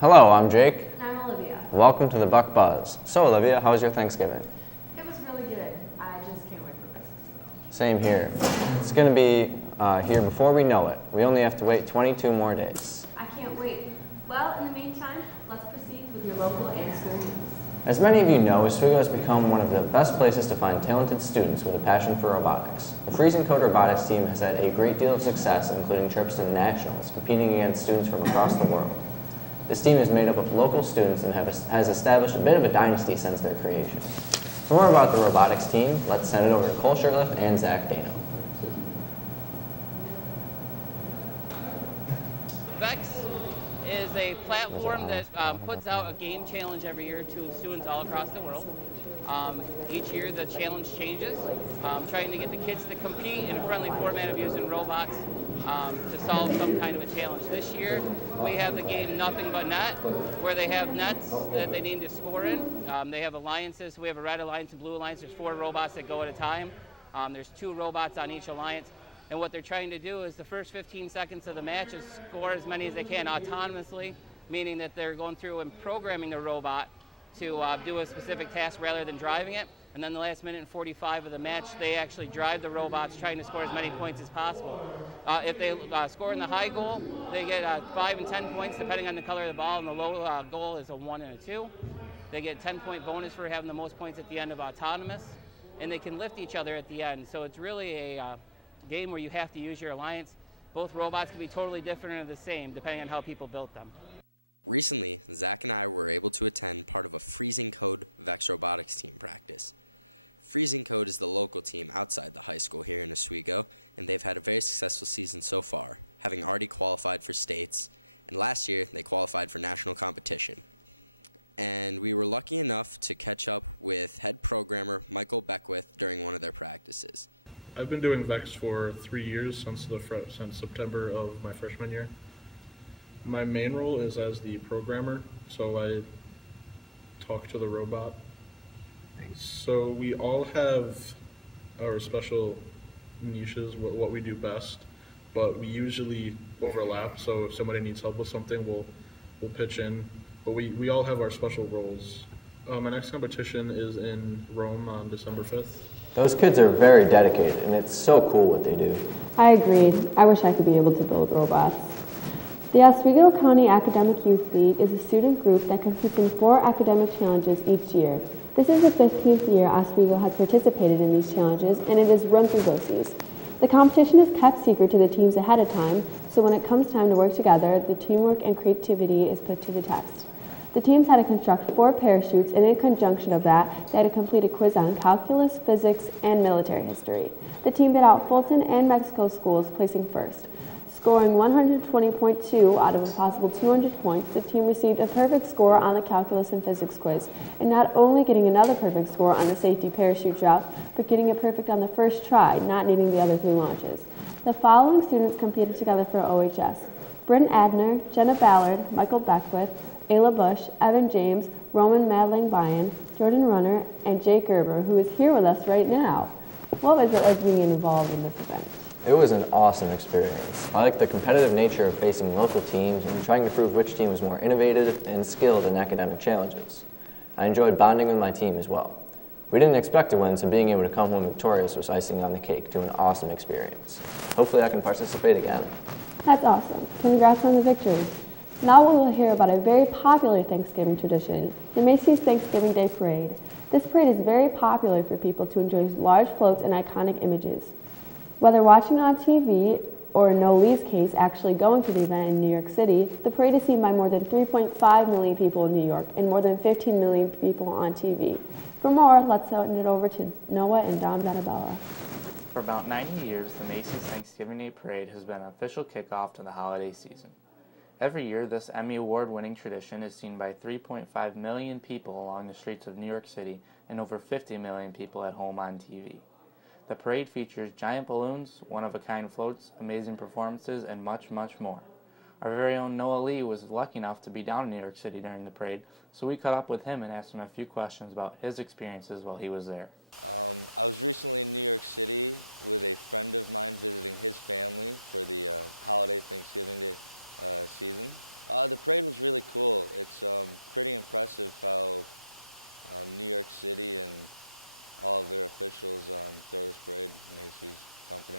Hello, I'm Jake. And I'm Olivia. Welcome to the Buc Buzz. So, Olivia, how was your Thanksgiving? It was really good. I just can't wait for Christmas though. Same here. It's going to be here before we know it. We only have to wait 22 more days. I can't wait. Well, in the meantime, let's proceed with your local and school news. As many of you know, Oswego has become one of the best places to find talented students with a passion for robotics. The Freezing Code robotics team has had a great deal of success, including trips to nationals, competing against students from across the world. This team is made up of local students and has established a bit of a dynasty since their creation. For more about the robotics team, let's send it over to Cole Shirtliff and Zach Dano. Vex is a platform that puts out a game challenge every year to students all across the world. Each year the challenge changes, trying to get the kids to compete in a friendly format of using robots to solve some kind of a challenge. This year we have the game Nothing But Net, where they have nets that they need to score in. They have alliances, so we have a red alliance and blue alliance. There's 4 robots that go at a time. There's 2 robots on each alliance. And what they're trying to do is the first 15 seconds of the match is score as many as they can autonomously, meaning that they're going through and programming the robot to do a specific task rather than driving it. And then the last minute and 45 of the match, they actually drive the robots trying to score as many points as possible. If they score in the high goal, they get 5 and 10 points depending on the color of the ball, and the low goal is a 1 and a 2. They get 10-point bonus for having the most points at the end of autonomous, and they can lift each other at the end. So it's really a game where you have to use your alliance. Both robots can be totally different or the same depending on how people built them. Recently, Zach and I were able to attend part of a Freezing Code Vex Robotics team practice. Freezing Code is the local team outside the high school here in Oswego, and they've had a very successful season so far, having already qualified for states, and last year they qualified for national competition. And we were lucky enough to catch up with head programmer Michael Beckwith during one of their practices. I've been doing Vex for 3 years since September of my freshman year. My main role is as the programmer, so I talk to the robot. So we all have our special niches, what we do best, but we usually overlap. So if somebody needs help with something, we'll pitch in. But we all have our special roles. My next competition is in Rome on December 5th. Those kids are very dedicated, and it's so cool what they do. I agreed. I wish I could be able to build robots. The Oswego County Academic Youth League is a student group that competes in 4 academic challenges each year. This is the 15th year Oswego has participated in these challenges, and it is run through BOCES. The competition is kept secret to the teams ahead of time, so when it comes time to work together, the teamwork and creativity is put to the test. The teams had to construct 4 parachutes, and in conjunction of that, they had to complete a quiz on calculus, physics, and military history. The team bid out Fulton and Mexico schools, placing first. Scoring 120.2 out of a possible 200 points, the team received a perfect score on the calculus and physics quiz, and not only getting another perfect score on the safety parachute drop, but getting it perfect on the first try, not needing the other 3 launches. The following students competed together for OHS: Bryn Adner, Jenna Ballard, Michael Beckwith, Ayla Bush, Evan James, Roman Madeline Bryan, Jordan Runner, and Jake Gerber, who is here with us right now. What was it like being involved in this event? It was an awesome experience. I like the competitive nature of facing local teams and trying to prove which team was more innovative and skilled in academic challenges. I enjoyed bonding with my team as well. We didn't expect to win, so being able to come home victorious was icing on the cake to an awesome experience. Hopefully I can participate again. That's awesome. Congrats on the victory. Now we will hear about a very popular Thanksgiving tradition, the Macy's Thanksgiving Day Parade. This parade is very popular for people to enjoy large floats and iconic images. Whether watching on TV or in Nolee's case, actually going to the event in New York City, the parade is seen by more than 3.5 million people in New York and more than 15 million people on TV. For more, let's send it over to Noah and Dom Zanabella. For about 90 years, the Macy's Thanksgiving Day Parade has been an official kickoff to the holiday season. Every year, this Emmy Award-winning tradition is seen by 3.5 million people along the streets of New York City and over 50 million people at home on TV. The parade features giant balloons, one-of-a-kind floats, amazing performances, and much, much more. Our very own Noah Lee was lucky enough to be down in New York City during the parade, so we caught up with him and asked him a few questions about his experiences while he was there. I was recently in New York City with a friend of mine visiting his family for the holiday Thanksgiving Day season. The parade was really cool. It's pretty impressive how New York City and all of their officials throw this parade, Macy's company.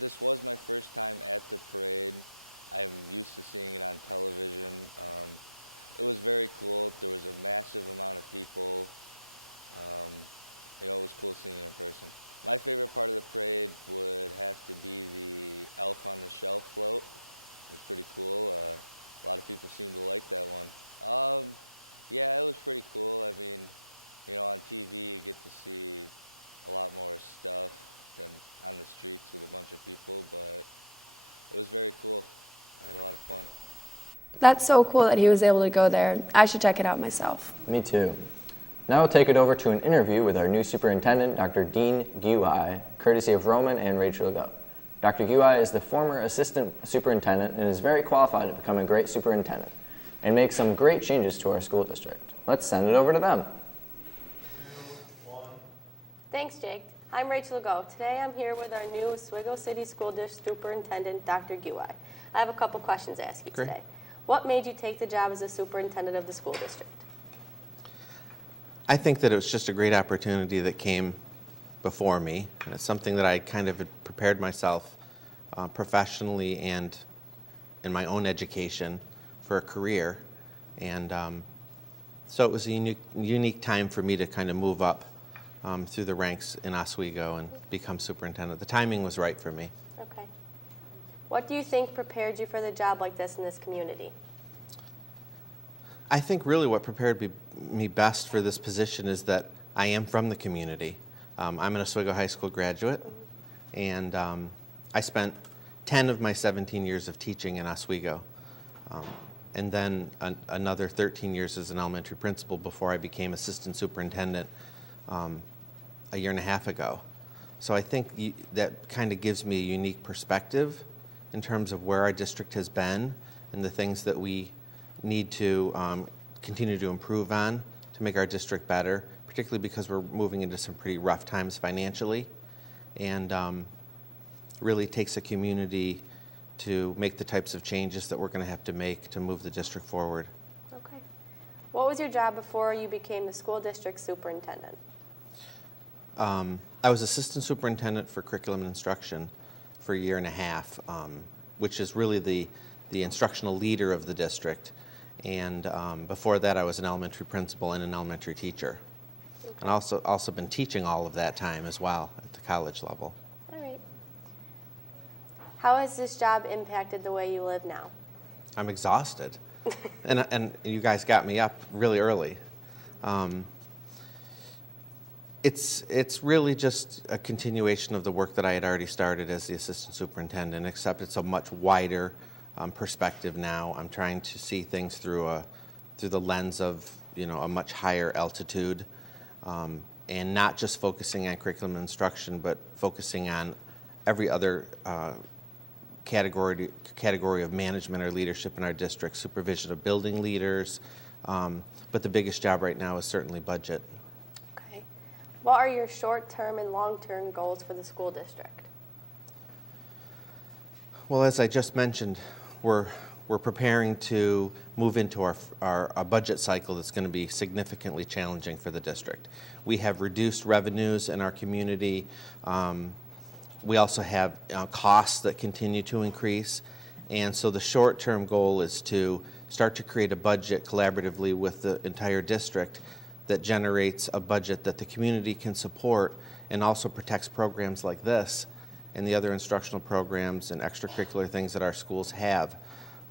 This was my first time at the parade. I'm used to seeing it on television. It was very cool. There was a massive amount of people. It was cool seeing it in person. My favorite part of the parade would have to be the Elf on the Shelf float. It was pretty cool. A lot of people seem to like that one. Yeah, it was pretty cool. I mean, on TV you get to see a lot more stuff than on the streets with a bunch of people, but it was very cool. I had a lot of fun. That's so cool that he was able to go there. I should check it out myself. Me too. Now we'll take it over to an interview with our new superintendent, Dr. Dean Guai, courtesy of Roman and Rachel Go. Dr. Guai is the former assistant superintendent and is very qualified to become a great superintendent and make some great changes to our school district. Let's send it over to them. Thanks, Jake. I'm Rachel Go. Today I'm here with our new Oswego City School District Superintendent, Dr. Guai. I have a couple questions to ask you today. What made you take the job as a superintendent of the school district? I think that it was just a great opportunity that came before me, and it's something that I kind of had prepared myself professionally and in my own education for a career, and so it was a unique time for me to kind of move up through the ranks in Oswego and become superintendent. The timing was right for me. Okay. What do you think prepared you for the job like this in this community? I think really what prepared me best for this position is that I am from the community. I'm an Oswego High School graduate, and I spent 10 of my 17 years of teaching in Oswego, and then another 13 years as an elementary principal before I became assistant superintendent a year and a half ago. So I think that kind of gives me a unique perspective in terms of where our district has been and the things that we need to continue to improve on to make our district better, particularly because we're moving into some pretty rough times financially, and really takes a community to make the types of changes that we're going to have to make to move the district forward. Okay. What was your job before you became the school district superintendent? I was assistant superintendent for curriculum and instruction for a year and a half, which is really the instructional leader of the district. And before that, I was an elementary principal and an elementary teacher. Okay. And also been teaching all of that time as well at the college level. All right. How has this job impacted the way you live now? I'm exhausted. and you guys got me up really early. It's really just a continuation of the work that I had already started as the assistant superintendent, except it's a much wider perspective now. I'm trying to see things through the lens of a much higher altitude, and not just focusing on curriculum and instruction, but focusing on every other category of management or leadership in our district, supervision of building leaders, but the biggest job right now is certainly budget. Okay. What are your short-term and long-term goals for the school district? Well, as I just mentioned, we're preparing to move into our budget cycle that's going to be significantly challenging for the district. We have reduced revenues in our community. We also have costs that continue to increase. And so the short-term goal is to start to create a budget collaboratively with the entire district that generates a budget that the community can support and also protects programs like this and the other instructional programs and extracurricular things that our schools have.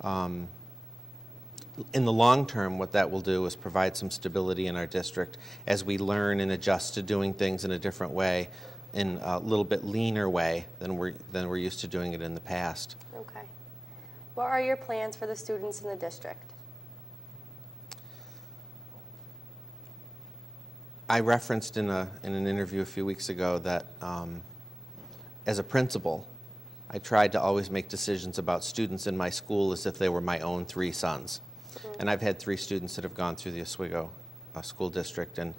In the long term, what that will do is provide some stability in our district as we learn and adjust to doing things in a different way, in a little bit leaner way than we're used to doing it in the past. Okay. What are your plans for the students in the district? I referenced in an interview a few weeks ago that as a principal, I tried to always make decisions about students in my school as if they were my own 3 sons. Mm-hmm. And I've had 3 students that have gone through the Oswego school district, and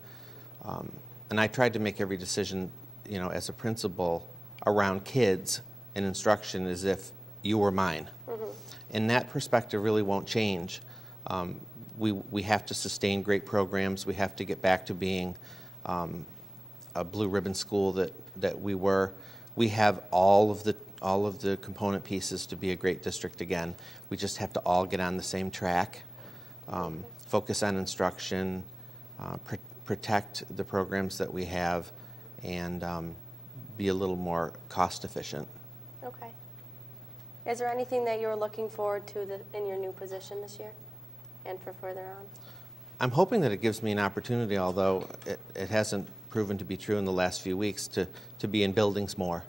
I tried to make every decision, as a principal around kids and instruction as if you were mine. Mm-hmm. And that perspective really won't change. We have to sustain great programs. We have to get back to being a blue ribbon school that we were. We have all of the component pieces to be a great district again. We just have to all get on the same track, focus on instruction, protect the programs that we have, and be a little more cost efficient. Okay. Is there anything that you're looking forward to in your new position this year and for further on? I'm hoping that it gives me an opportunity, although it hasn't proven to be true in the last few weeks, to be in buildings more.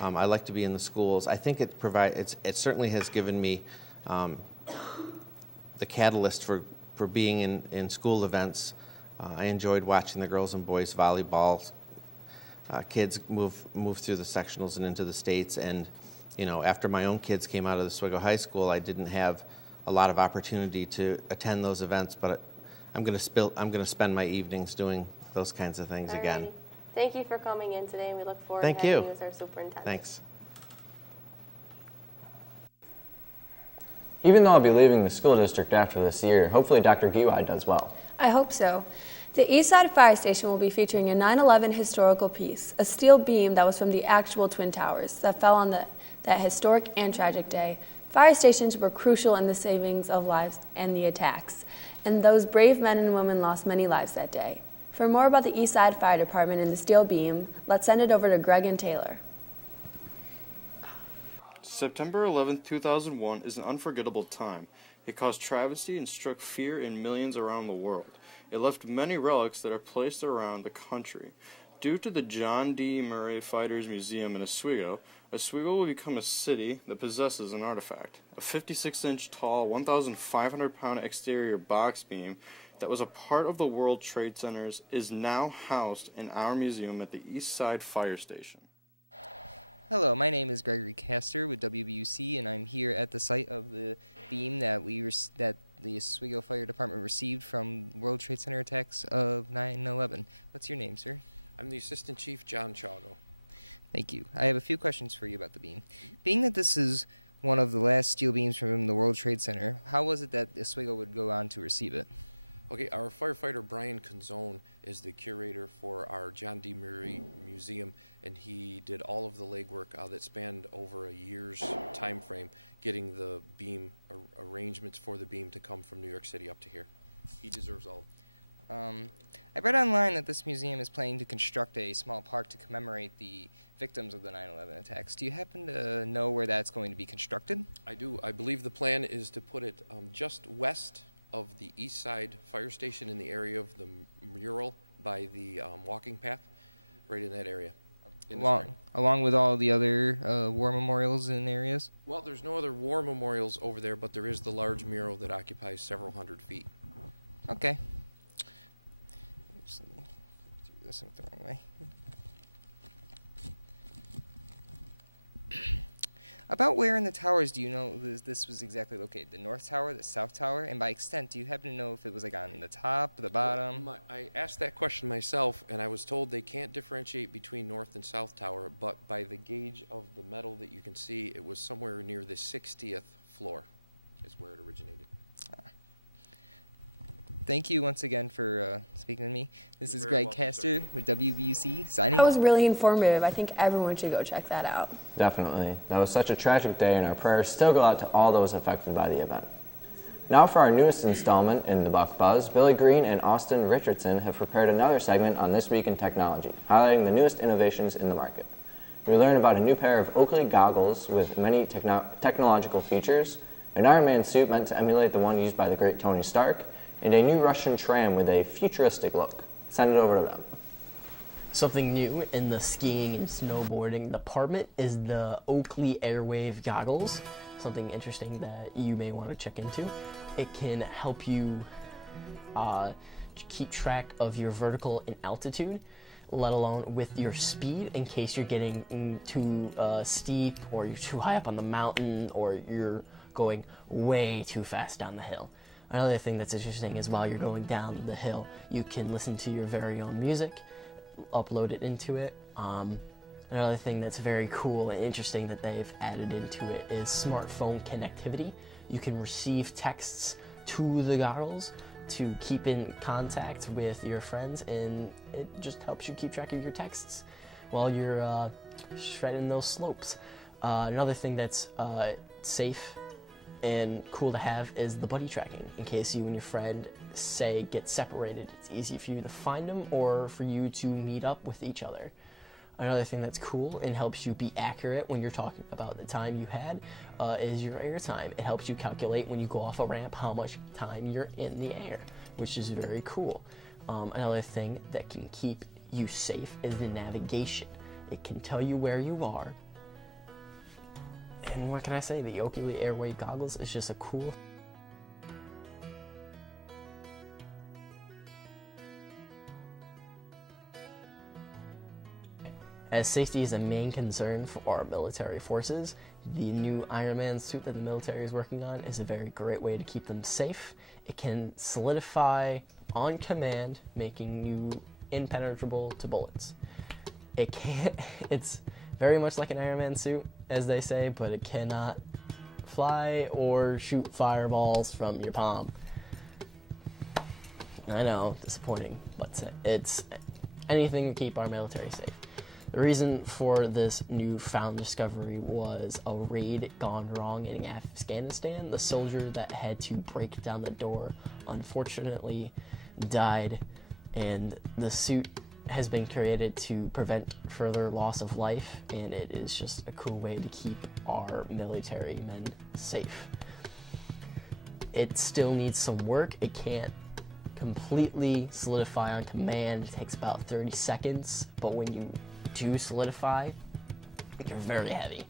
I like to be in the schools. I think it certainly has given me the catalyst for being in school events. I enjoyed watching the girls and boys volleyball. Kids move through the sectionals and into the states, and after my own kids came out of the Oswego High School, I didn't have a lot of opportunity to attend those events, but I'm going to spend my evenings doing those kinds of things again. Alrighty. Thank you for coming in today, and we look forward Thank to having you. you as our superintendent. Thanks. Even though I'll be leaving the school district after this year, hopefully Dr. Giwai does well. I hope so. The Eastside Fire Station will be featuring a 9/11 historical piece, a steel beam that was from the actual Twin Towers that fell on that historic and tragic day. Fire stations were crucial in the savings of lives and the attacks, and those brave men and women lost many lives that day. For more about the Eastside Fire Department and the steel beam, let's send it over to Greg and Taylor. September 11, 2001 is an unforgettable time. It caused travesty and struck fear in millions around the world. It left many relics that are placed around the country. Due to the John D. Murray Fighters Museum in Oswego, Oswego will become a city that possesses an artifact. A 56-inch tall, 1,500-pound exterior box beam that was a part of the World Trade Centers is now housed in our museum at the East Side Fire Station. Hello, my name is Gregory Castor with WBUC, and I'm here at the site of the beam that the Oswego Fire Department received from World Trade Center attacks of 9/11. What's your name, sir? I'm the Assistant Chief, John Chago. Thank you. I have a few questions for you about the beam. Being that this is one of the last steel beams from the World Trade Center, how was it that Oswego would go on to receive it? Okay, our firefighter Brian Canzone is the curator for our John D. Murray Museum, and he did all of the legwork that spanned over a year's time frame, getting the beam arrangements for the beam to come from New York City up to here. He deserves all. I read online that this museum is planning to construct a small park to commemorate the victims of the 9/11 attacks. Do you happen to know where that's going to be constructed? I do. I believe the plan is to put it just west of the East Side Fire Station, in the area of the mural by the walking path, right in that area. Along with all the other war memorials in areas? Well, there's no other war memorials over there, but there is the large mural that occupies several hundred feet. Okay. Oops, let me do this the wrong way. About where in the towers do you know this was exactly located? The North Tower, the South Tower, and by extent, do you happen to know if it was like on the top, the bottom? Well, I asked that question myself, and I was told they can't differentiate between North and South Tower, but by the gauge of the metal that you can see, it was somewhere near the 60th floor is where it originated. Thank you once again for speaking to me. This is Greg Castor with WBUC signing That was off. really informative. I think everyone should go check that out. Definitely. That was such a tragic day, and our prayers still go out to all those affected by the event. Now for our newest installment in the Buc Buzz, Billy Green and Austin Richardson have prepared another segment on This Week in Technology, highlighting the newest innovations in the market. We learn about a new pair of Oakley goggles with many technological features, an Iron Man suit meant to emulate the one used by the great Tony Stark, and a new Russian tram with a futuristic look. Send it over to them. Something new in the skiing and snowboarding department is the Oakley Airwave goggles. Something interesting that you may want to check into. It can help you keep track of your vertical and altitude, let alone with your speed in case you're getting too steep, or you're too high up on the mountain, or you're going way too fast down the hill. Another thing that's interesting is while you're going down the hill, you can listen to your very own music, upload it into it. Another thing that's very cool and interesting that they've added into it is smartphone connectivity. You can receive texts to the goggles to keep in contact with your friends, and it just helps you keep track of your texts while you're shredding those slopes. Another thing that's safe and cool to have is the buddy tracking. In case you and your friend, say, get separated, it's easy for you to find them or for you to meet up with each other. Another thing that's cool and helps you be accurate when you're talking about the time you had is your air time. It helps you calculate when you go off a ramp how much time you're in the air, which is very cool. Another thing that can keep you safe is the navigation. It can tell you where you are. And what can I say? The Oakley Airway goggles is just a cool. As safety is a main concern for our military forces, the new Iron Man suit that the military is working on is a very great way to keep them safe. It can solidify on command, making you impenetrable to bullets. It's very much like an Iron Man suit, as they say, but it cannot fly or shoot fireballs from your palm. I know, disappointing, but it's anything to keep our military safe. The reason for this newfound discovery was a raid gone wrong in Afghanistan. The soldier that had to break down the door unfortunately died, and the suit has been created to prevent further loss of life, and it is just a cool way to keep our military men safe. It still needs some work. It can't completely solidify on command. It takes about 30 seconds, but when you do solidify, they're very heavy.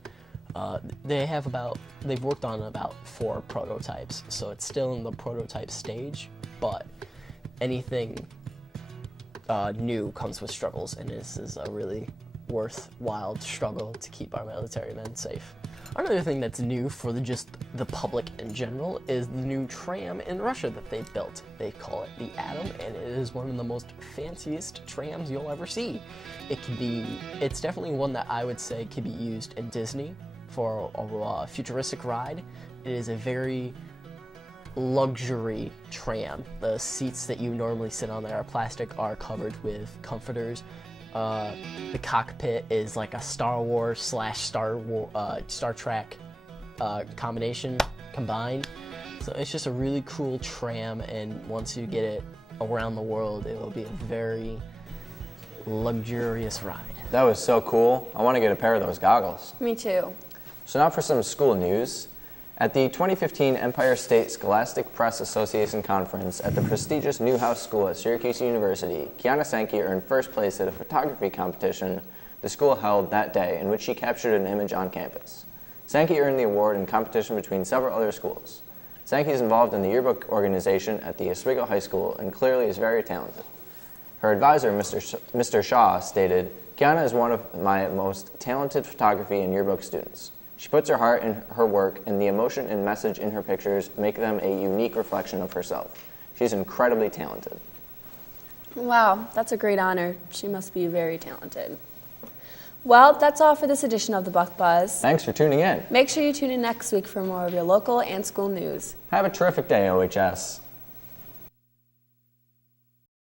They've worked on about 4 prototypes, so it's still in the prototype stage, but anything new comes with struggles, and this is a really worthwhile struggle to keep our military men safe. Another thing that's new for just the public in general is the new tram in Russia that they built. They call it the Atom, and it is one of the most fanciest trams you'll ever see. It's definitely one that I would say could be used in Disney for a futuristic ride. It is a very luxury tram. The seats that you normally sit on there are plastic, are covered with comforters. The cockpit is like a Star Wars / Star Trek combination combined. So it's just a really cool tram, and once you get it around the world, it will be a very luxurious ride. That was so cool. I want to get a pair of those goggles. Me too. So now for some school news. At the 2015 Empire State Scholastic Press Association Conference at the prestigious Newhouse School at Syracuse University, Kiana Sankey earned first place at a photography competition the school held that day, in which she captured an image on campus. Sankey earned the award in competition between several other schools. Sankey is involved in the yearbook organization at the Oswego High School and clearly is very talented. Her advisor, Mr. Shaw, stated, "Kiana is one of my most talented photography and yearbook students. She puts her heart in her work, and the emotion and message in her pictures make them a unique reflection of herself. She's incredibly talented." Wow, that's a great honor. She must be very talented. Well, that's all for this edition of the Buc Buzz. Thanks for tuning in. Make sure you tune in next week for more of your local and school news. Have a terrific day, OHS.